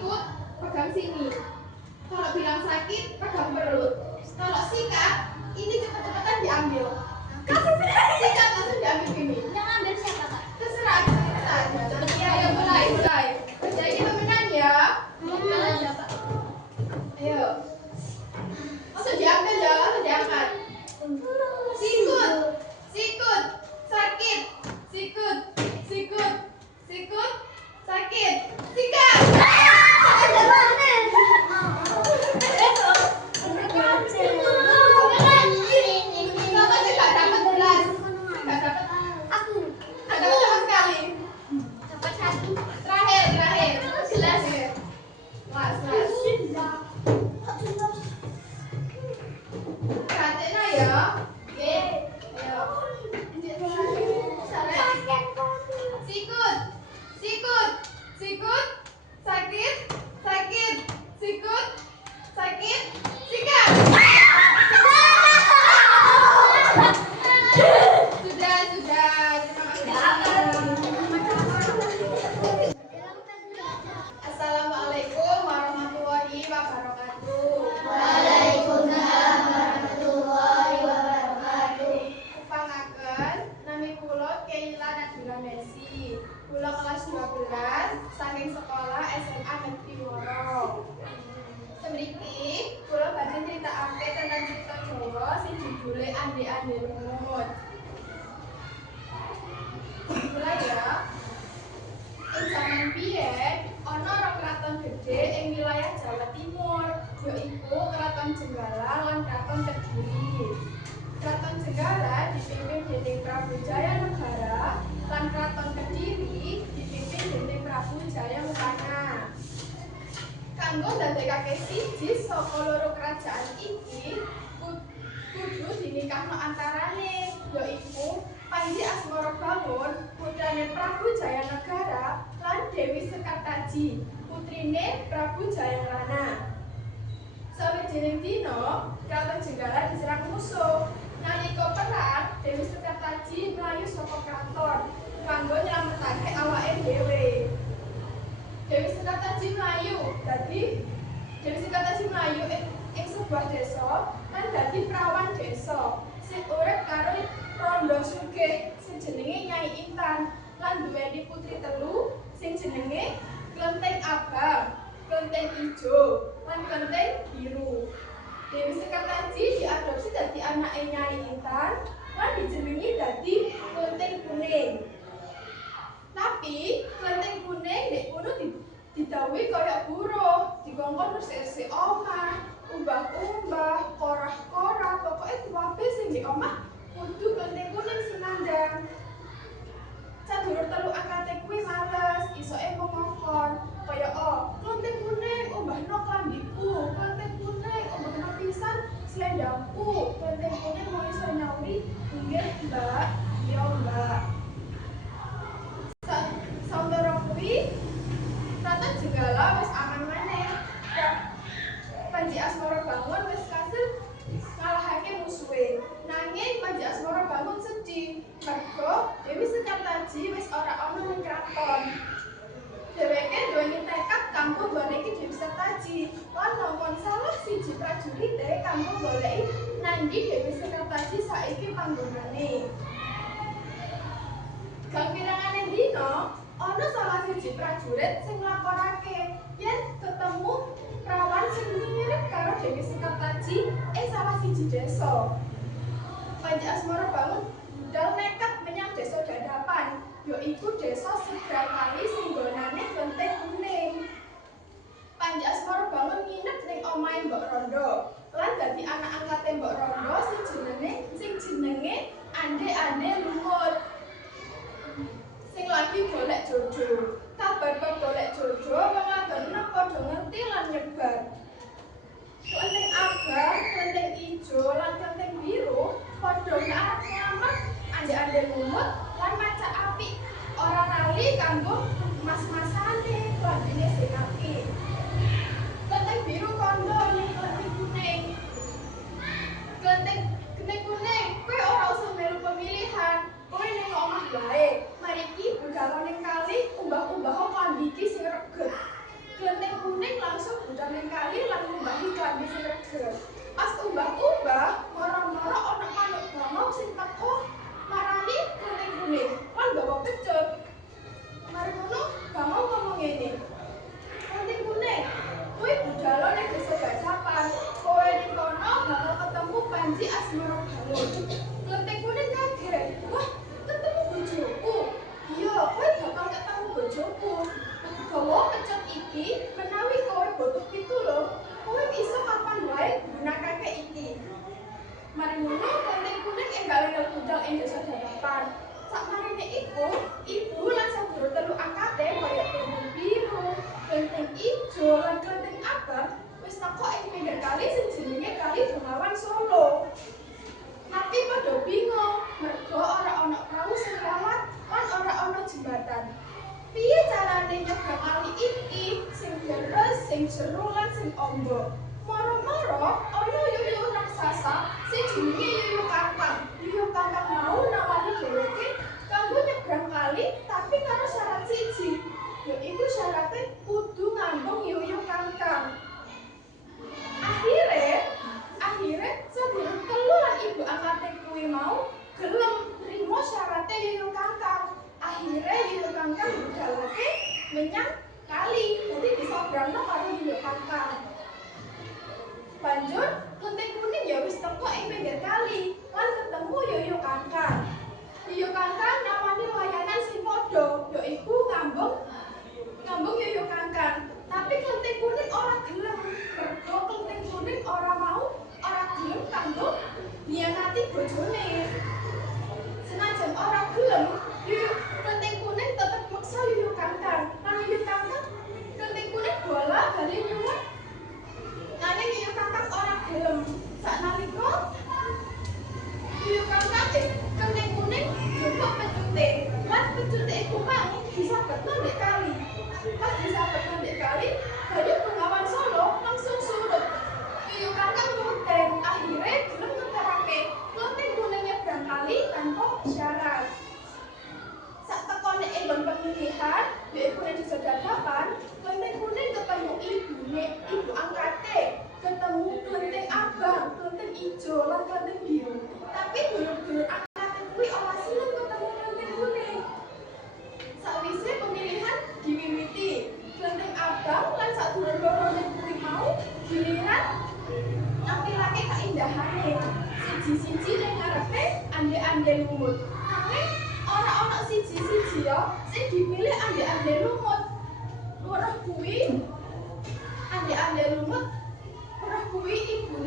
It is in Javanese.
sikut, pegang sini. Kalau bilang sakit, pegang perut. Kalau sikat, ini cepet-cepetan diambil. Sikat langsung diambil gini. Yang ambil siapa, Kak? Terserah, kita aja. Ayo mulai. Kerjain temenan ya. Siapa? Ayo. Langsung diambil ya, langsung diangkat. Sikut, sikut, sakit, sikut, sikut, sikut, sakit, sikat. Assalamualaikum warahmatullahi wabarakatuh. Waalaikumsalam warahmatullahi wabarakatuh. Kepangaken nami kula Keila Nadira Mercy. Kula kelas 12 saking sekolah SMA Negeri Woro. Semriki kula badhe critakake tentang cerita Jawa sing judule Ande-ande Lumut. Mulai ya. Ing jaman biyen ana ora kraton gedhe ing wilayah Jawa Timur, yaiku Kraton Jenggala lan Kraton Kediri. Kraton Jenggala dipimpin dening Prabu Jayanegara lan Kraton Kediri dipimpin dening Prabu Jayamukana. Kanggo ndadekake siji saka loro kerajaan iki kudu dinikahno antarane, yaiku Panji Asmarabangun putrane Prabu Jayanegara lan Dewi Sekartaji putrine Prabu Jayanglana. Sawijining dina Kraton Jenggala diserang musuh. Nalika perang, Dewi Sekartaji mlayu saka kraton kanggo nyelametake awake dhewe. Dewi Sekartaji mlayu ing sebuah desa lan dadi prawan desa sing urip karo rondo sugih sing jenenge Nyai Intan lan duweni putri telu sing jenenge Klenteng Abang, Klenteng Ijo, lan Klenteng Biru. Dewi Sekartaji diadopsi dadi anake Nyai Intan lan dijenengi dadi Klenteng Kuning. Tapi Klenteng Kuning nek kono didhawuhi kaya buruh, dikongkon resik-resik omah, umbah-umbah, korah-korah, pokoke kabeh sing di omah kudu Klenteng Kuning sing nandhang. Sadulur telu angkate kuwi males, isoke ngomongkon kaya Klenteng Kuning umbahno klambiku, Klenteng Kuning umbahno pisan slendangku, Klenteng Kuning mau iso nyauri, nggih Mbak, iya Mbak. Saundara kuwi Kraton Jenggala wis aman maneh. Panji Asmarabangun wis kasil ngalahake musuhe. Nanging Panji Asmarabangun sedih merga Dewi Sekartaji wis ora ana ning kraton. Dheweke duweni tekad kanggo goleki Dewi Sekartaji lan ngongkon salah siji prajurite kanggo goleki nandi Dewi Sekartaji saiki panggonane. Gang pirangane dina ana salah siji prajurit sing nglaporake yen ketemu prawan sing mirip karo Dewi Sekartaji ing salah siji desa. Panji Asmarabangun budal nekat menyang desa Dadapan, yaiku desa Segralkali sing nggonane Klenteng Kuning. Panji Asmarabangun nginep ning omahe Mbok Rondo lan dadi anak angkate Mbok Rondo sing jenenge Ande-ande Lumut. Sing lagi golek jodoh. Kabar bab golek jodoh wong wadon padha ngerti lan nyebar. Klenteng Abang, Klenteng Ijo, lan Klenteng Biru padha ngarep-ngarep ande-ande lumut lan macak apik. Ora lali kanggo mas-masane klambine sing apik. Klenteng Biru kandha ning Klenteng Kuning langsung budal ning kali lan ngumbahi klambi sing reger. Pas umbah-umbah, moro-moro ana manuk bangau sing teko marani Klenteng Kuning lan gawa pecut. Mari ngono, bangau ngomong ngene. Klenteng Kuning, kuwi budal ning desa Gacapan. Kowe ning kono bakal ketemu Panji Asmara Balun. Klenteng Kuning kaget. Wah, ketemu bojoku. Iya, kowe bakal ketemu bojoku. Gawa pecut iki menawi kowe butuh pitulung, kowe iso kapan wae gunakake iki. Mari ngono Klenteng Kuning enggal-enggal budal ing desa Gacapan. Sakmarine iku, ibu lan sadulur telu angkate kaya Klenteng Biru, Klenteng Ijo lan Klenteng Abang wis teko ing pinggir kali sing jenenge Kali Bengawan Solo. Tapi padha bingung, merga ora ana prau sing lewat lan ora ana jembatan. Piye carane nyebrang kali iki sing deres, sing jero lan sing amba? Moro-moro ana yuyu raksasa sing jenenge Yuyu Kangkang. Yuyu Kangkang mau nawani dheweke kanggo nyebrang kali tapi karo syarat siji, yaiku syaratnya kudu ngambung Yuyu Kangkang. Akhire sedulur telu lan ibu angkate kuwi mau gelem nrimo syaratnya Yuyu Kangkang. Akhire Yuyu Kangkang budalake menyang kali, jadi disabrangno karo Yuyu Kangkang. Banjur Klenteng Kuning ya wis teko ing pinggir kali lan ketemu Yuyu Kangkang. Yuyu Kangkang nawani layanan sing padha, yaiku ngambung Yuyu Kangkang. Tapi Klenteng Kuning ora gelem. Mergo Klenteng Kuning ora gelem kanggo nianati bojone. Senajan ora gelem, Klenteng Kuning tetep maksa Yuyu Kangkang. Lan Yuyu Kangkang Klenteng Kuning bola-bali nyuwun. Nanging Yuyu Kangkang ora gelem. Saknalika Yuyu Kangkang Klenteng Kuning njupuk pecute. Lan pecute iku mang disabetno ndek kali. Pas disabetno ndek kali, banyu Bengawan Solo langsung surut. Yuyu Kangkang muten, akhire gelem ngeterake Klenteng Kuning nyebrang kali tanpa syarat. Sak tekone ing nggon pemilihan, yaiku ing desa Gacapan, Klenteng Kuning ketemu ibu angkate, ketemu Klenteng Abang, Klenteng Ijo, lan Klenteng Biru. Tapi dulur-dulur angkate kuwi ora seneng ketemu Klenteng Kuning. Sakwise pemilihan diwiwiti, Klenteng Abang lan sadulur lorone kuwi mau giliran nampilake kaindahane. Siji-siji ning ngarepe ande-ande lumut. Nanging ora ana siji-siji ya sing dipilih ande-ande lumut. Weruh kuwi ande-ande lumut, weruh kuwi ibune